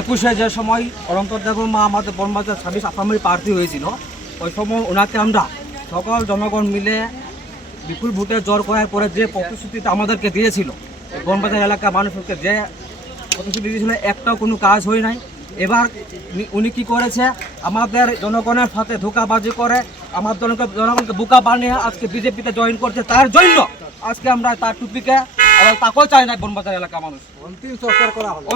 2021-এ যে সময় অনন্তদেব মা আমাদের বনবাজার 26 আসামের প্রার্থী হয়েছিল, ওই সময় ওনাকে আমরা সকল জনগণ মিলে বিপুল ভোটে জোর করার পরে যে প্রতিশ্রুতিটা আমাদেরকে দিয়েছিল, বনবাজার এলাকার মানুষকে যে প্রতিশ্রুতি দিয়েছিল, একটাও কোনো কাজ হয় নাই। এবার উনি কি করেছে, আমাদের জনগণের সাথে ধোঁকাবাজি করে আমার জনগণকে বোকা বানিয়ে আজকে বিজেপিতে জয়েন করছে। তার জন্য আজকে আমরা তার টুপিকে তাকেও চাই না বনবাজার এলাকার মানুষ। অন্তিম সরকার করা হবে।